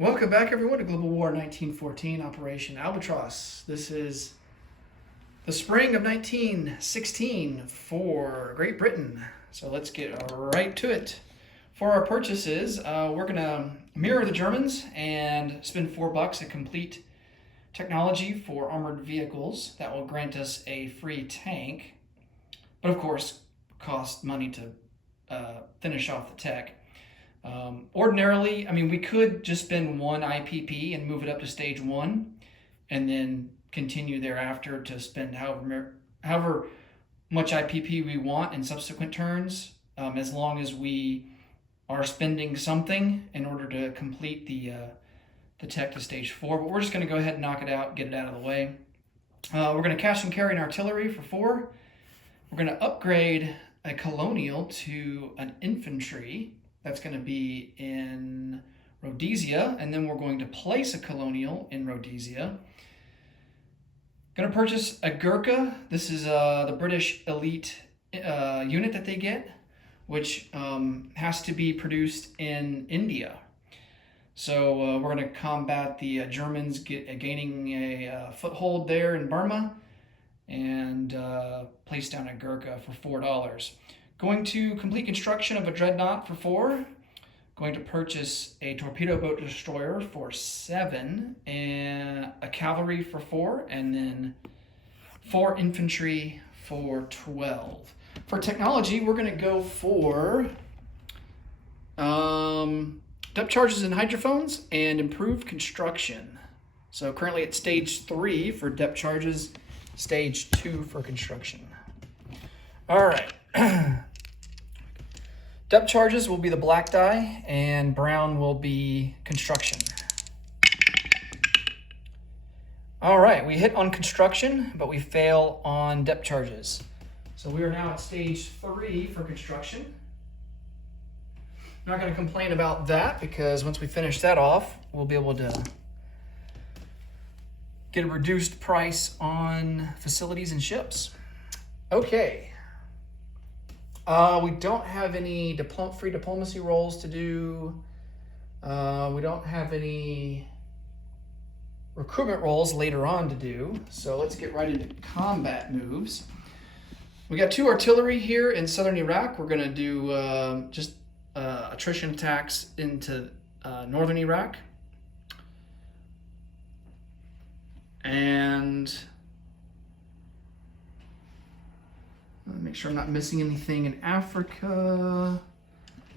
Welcome back, everyone, to Global War 1914, Operation Albatross. This is the spring of 1916 for Great Britain. So let's get right to it. For our purchases, we're going to mirror the Germans and spend $4 a complete technology for armored vehicles. That will grant us a free tank, but of course cost money to finish off the tech. Ordinarily, we could just spend one IPP and move it up to stage 1 and then continue thereafter to spend however much IPP we want in subsequent turns, as long as we are spending something in order to complete the tech to stage 4. But we're just going to go ahead and knock it out, get it out of the way. We're going to cash and carry an artillery for 4. We're going to upgrade a colonial to an infantry. That's going to be in Rhodesia, and then we're going to place a colonial in Rhodesia. Going to purchase a Gurkha. This is the British elite unit that they get, which has to be produced in India. So we're going to combat the Germans gaining a foothold there in Burma, and place down a Gurkha for $4. Going to complete construction of a dreadnought for 4. Going to purchase a torpedo boat destroyer for 7, and a cavalry for 4, and then 4 infantry for 12. For technology, we're going to go for depth charges and hydrophones and improved construction. So currently at stage 3 for depth charges, stage 2 for construction. All right. Depth charges will be the black die, and brown will be construction. All right, we hit on construction, but we fail on depth charges. So we are now at stage 3 for construction. I'm not going to complain about that, because once we finish that off, we'll be able to get a reduced price on facilities and ships. Okay. We don't have any free diplomacy roles to do. We don't have any recruitment roles later on to do. So let's get right into combat moves. We got 2 artillery here in southern Iraq. We're going to do just attrition attacks into northern Iraq. And make sure I'm not missing anything in Africa.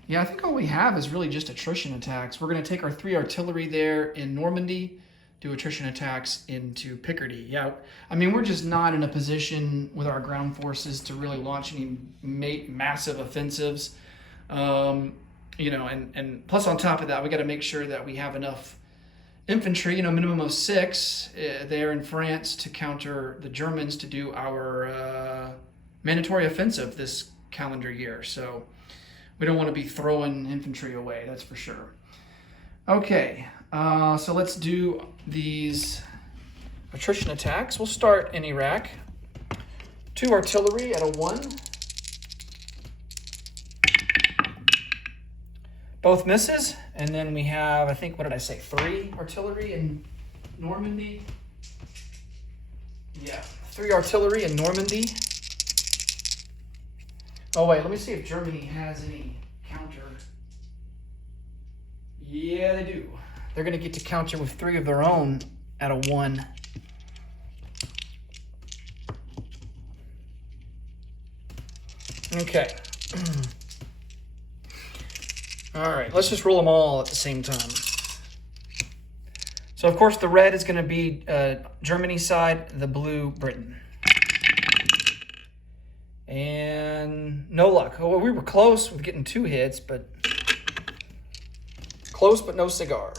Yeah, I think all we have is really just attrition attacks. We're going to take our 3 artillery there in Normandy, do attrition attacks into Picardy. Yeah, we're just not in a position with our ground forces to really launch any massive offensives. And plus on top of that, we got to make sure that we have enough infantry, minimum of 6 there in France to counter the Germans to do our mandatory offensive this calendar year. So we don't want to be throwing infantry away, that's for sure. Okay, so let's do these attrition attacks. We'll start in Iraq. 2 artillery at a 1. Both misses, and then we have, I think, 3 artillery in Normandy? Yeah, 3 artillery in Normandy. Oh wait, let me see if Germany has any counter. Yeah, they do. They're going to get to counter with 3 of their own at a 1. Okay. All right, let's just roll them all at the same time. So of course the red is going to be Germany's side, the blue Britain. And no luck. Oh, well, we were close with getting 2 hits, but close but no cigar.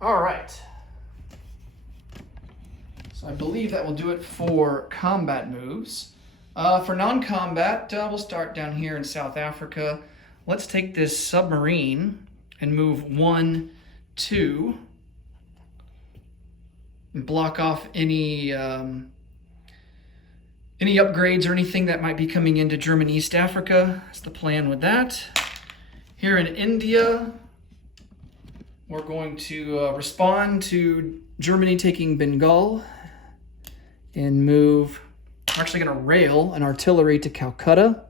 All right. So I believe that will do it for combat moves. For non-combat, we'll start down here in South Africa. Let's take this submarine and move 1, 2. And block off any upgrades or anything that might be coming into German East Africa. That's the plan with that. Here in India, we're going to respond to Germany taking Bengal and move. We're actually going to rail an artillery to Calcutta.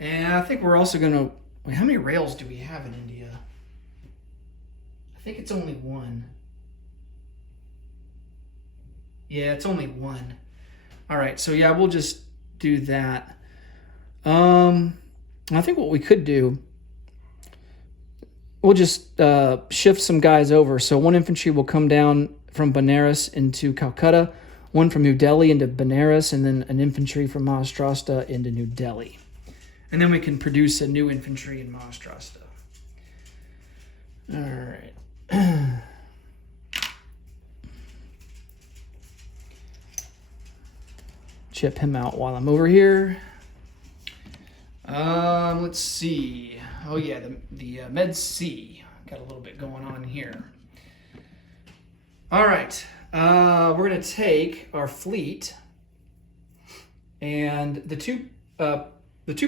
And I think we're also going to... Wait, how many rails do we have in India? I think it's only one. Yeah, it's only one. All right, so yeah, we'll just do that. I think what we could do, we'll just shift some guys over. So one infantry will come down from Benares into Calcutta, one from New Delhi into Benares, and then an infantry from Maharashtra into New Delhi. And then we can produce a new infantry in Maharashtra. All right. Chip him out while I'm over here. Let's see. Oh yeah, the Med C. Got a little bit going on here. All right. We're gonna take our fleet, and the two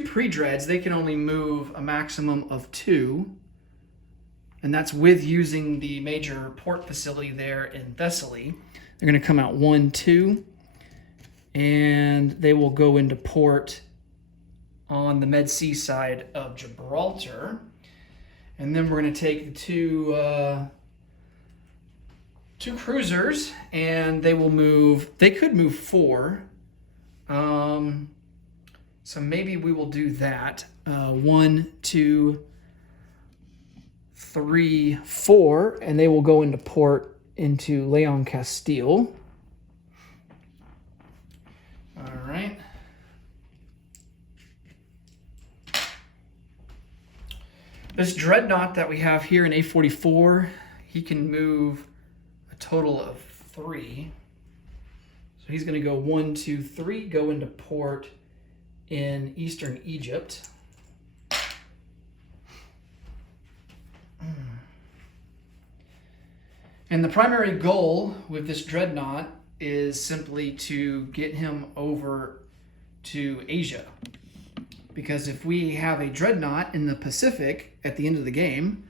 pre-dreads, they can only move a maximum of 2, and that's with using the major port facility there in Thessaly. They're gonna come out 1, 2. And they will go into port on the Med Sea side of Gibraltar. And then we're going to take the two cruisers, and they will move. They could move 4. So maybe we will do that. 1, 2, 3, 4, and they will go into port into Leon Castile. All right. This dreadnought that we have here in A44, he can move a total of 3. So he's going to go 1, 2, 3, go into port in eastern Egypt. And the primary goal with this dreadnought is simply to get him over to Asia. Because if we have a dreadnought in the Pacific at the end of the game,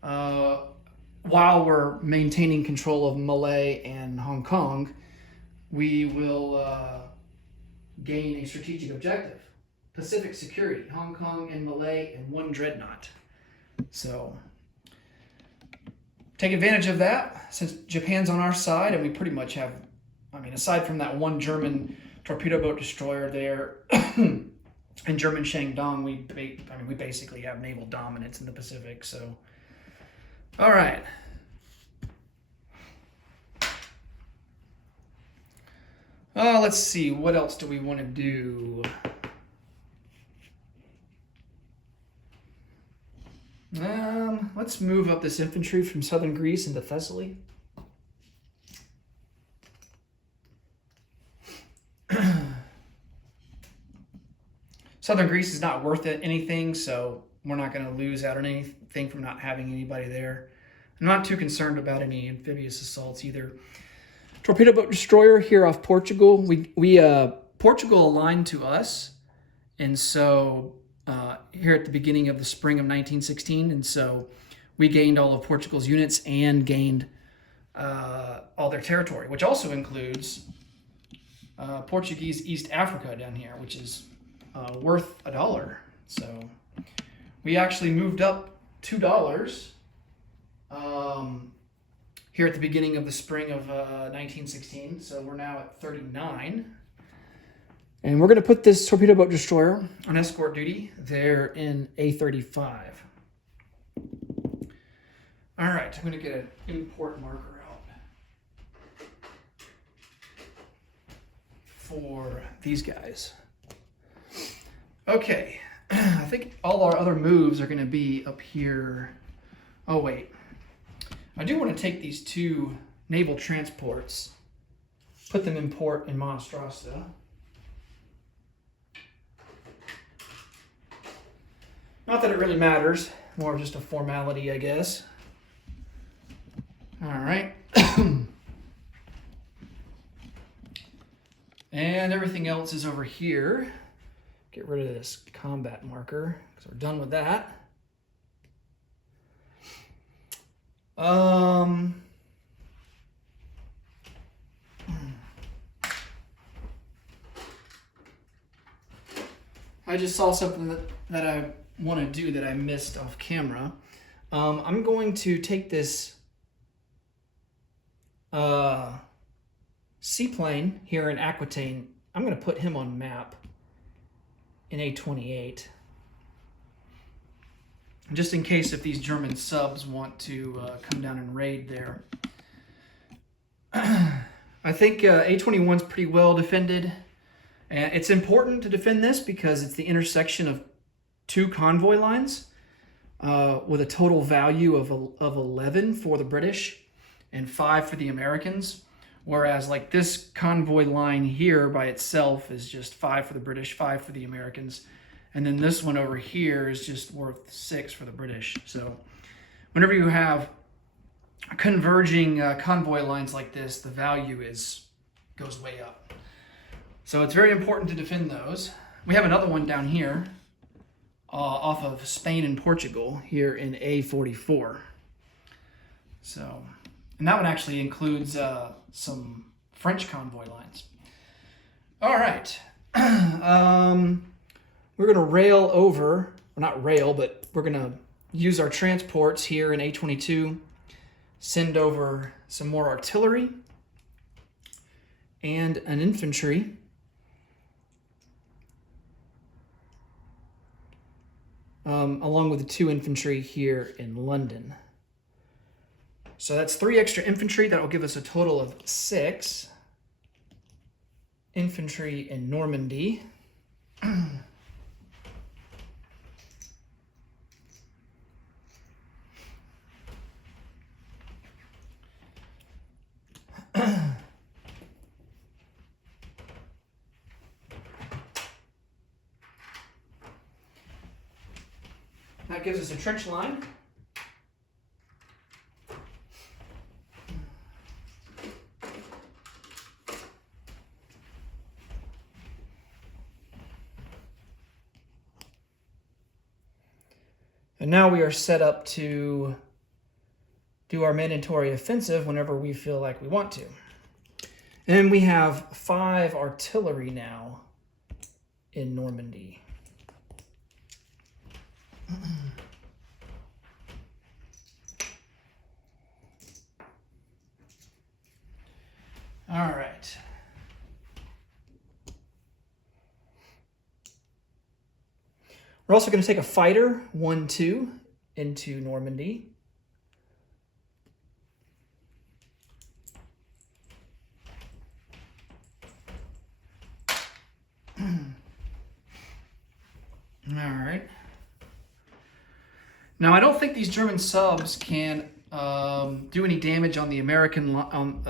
while we're maintaining control of Malay and Hong Kong, we will gain a strategic objective. Pacific security, Hong Kong and Malay, and 1 dreadnought. So take advantage of that, since Japan's on our side, and we pretty much have, I mean, aside from that 1 German torpedo boat destroyer there in German Shandong, we basically have naval dominance in the Pacific. So, all right. Let's see, what else do we want to do? Let's move up this infantry from southern Greece into Thessaly. Southern Greece is not worth anything, so we're not going to lose out on anything from not having anybody there. I'm not too concerned about any amphibious assaults either. Torpedo boat destroyer here off Portugal. Portugal aligned to us, and so here at the beginning of the spring of 1916, and so we gained all of Portugal's units and gained all their territory, which also includes Portuguese East Africa down here, which is worth $1. So we actually moved up $2 here at the beginning of the spring of 1916. So we're now at 39. And we're going to put this torpedo boat destroyer on escort duty there in A35. All right, I'm going to get an import marker out for these guys. Okay, I think all our other moves are going to be up here. Oh, wait. I do want to take these 2 naval transports, put them in port in Maharashtra. Not that it really matters, more just a formality, I guess. All right. And everything else is over here. Get rid of this combat marker because we're done with that. I just saw something that I want to do that I missed off camera. I'm going to take this seaplane here in Aquitaine. I'm going to put him on map in A28. Just in case if these German subs want to come down and raid there. I think A21 is pretty well defended. And it's important to defend this because it's the intersection of two convoy lines with a total value of 11 for the British and 5 for the Americans. Whereas like this convoy line here by itself is just 5 for the British, 5 for the Americans. And then this one over here is just worth 6 for the British. So whenever you have converging convoy lines like this, the value goes way up. So it's very important to defend those. We have another one down here off of Spain and Portugal here in A44. So, and that one actually includes some French convoy lines. All right. We're going to rail over, or not rail, but we're going to use our transports here in A22, send over some more artillery and an infantry. Along with the 2 infantry here in London. So that's 3 extra infantry. That will give us a total of 6 infantry in Normandy. That gives us a trench line. And now we are set up to do our mandatory offensive whenever we feel like we want to. And we have 5 artillery now in Normandy. All right. We're also going to take a fighter 1-2 into Normandy. All right. Now, I don't think these German subs can do any damage on the American, on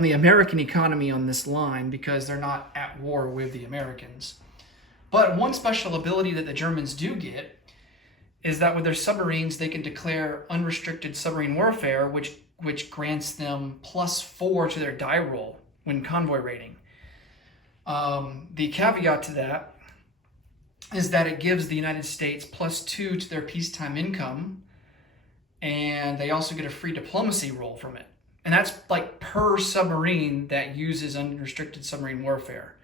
the American economy on this line because they're not at war with the Americans. But one special ability that the Germans do get is that with their submarines, they can declare unrestricted submarine warfare, which grants them +4 to their die roll when convoy raiding. The caveat to that is that it gives the United States +2 to their peacetime income, and they also get a free diplomacy roll from it. And that's like per submarine that uses unrestricted submarine warfare.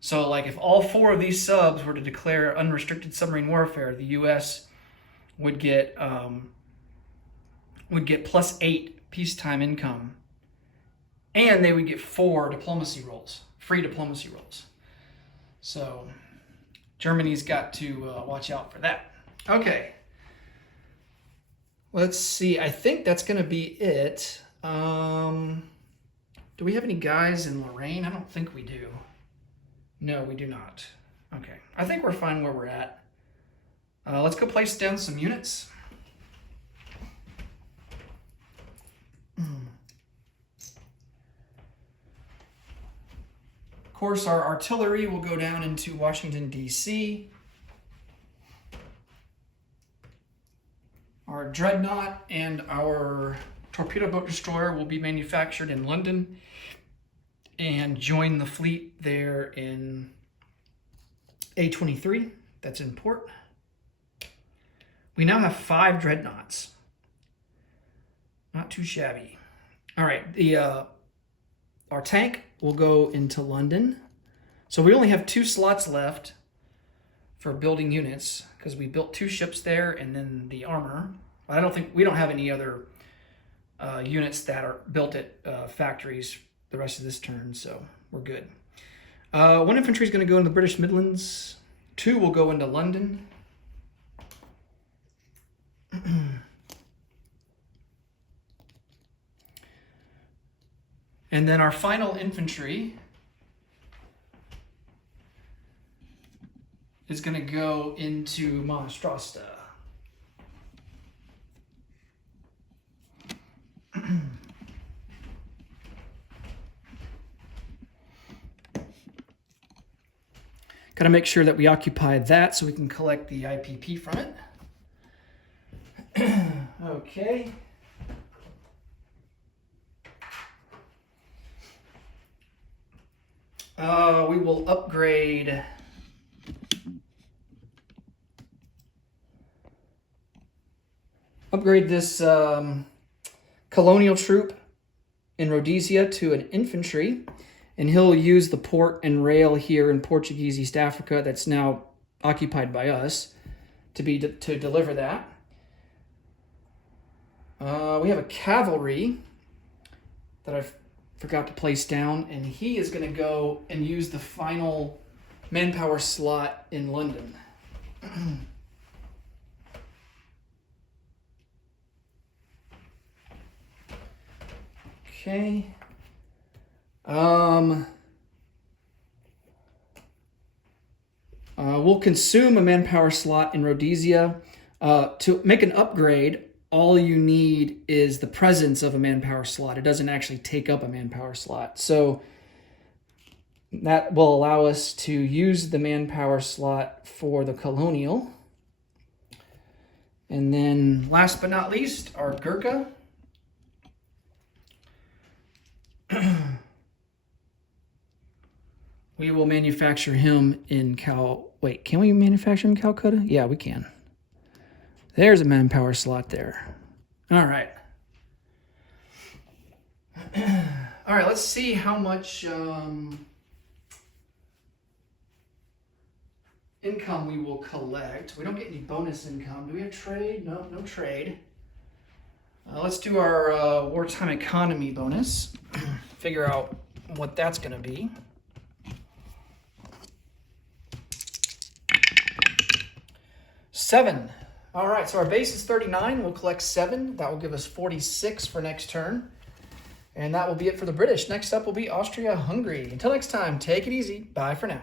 So like if all 4 of these subs were to declare unrestricted submarine warfare, the U.S. would get +8 peacetime income, and they would get 4 diplomacy rolls, free diplomacy rolls. So Germany's got to watch out for that. Okay. Let's see. I think that's going to be it. Do we have any guys in Lorraine? I don't think we do. No, we do not. Okay. I think we're fine where we're at. Let's go place down some units. Of course, our artillery will go down into Washington, D.C. Our dreadnought and our torpedo boat destroyer will be manufactured in London. and join the fleet there in A23. That's in port. We now have 5 dreadnoughts. Not too shabby. All right, our tank will go into London. So we only have 2 slots left for building units because we built 2 ships there and then the armor. We don't have any other units that are built at factories the rest of this turn, so we're good. 1 infantry is going to go into the British Midlands. 2 will go into London. And then our final infantry is going to go into Monastrosta. Got to make sure that we occupy that so we can collect the IPP from it. Okay. We will upgrade this colonial troop in Rhodesia to an infantry, and he'll use the port and rail here in Portuguese East Africa that's now occupied by us to deliver that. We have a cavalry that I've forgot to place down, and he is going to go and use the final manpower slot in London. Okay. We'll consume a manpower slot in Rhodesia. To make an upgrade, all you need is the presence of a manpower slot. It doesn't actually take up a manpower slot. So that will allow us to use the manpower slot for the colonial. And then last but not least, our Gurkha. We will manufacture him in Wait, can we manufacture him in Calcutta? Yeah, we can. There's a manpower slot there. All right. All right, let's see how much income we will collect. We don't get any bonus income. Do we have trade? No, no trade. Let's do our wartime economy bonus. Figure out what that's going to be. Seven. All right, so our base is 39. We'll collect 7. That will give us 46 for next turn. And that will be it for the British. Next up will be Austria-Hungary. Until next time, take it easy. Bye for now.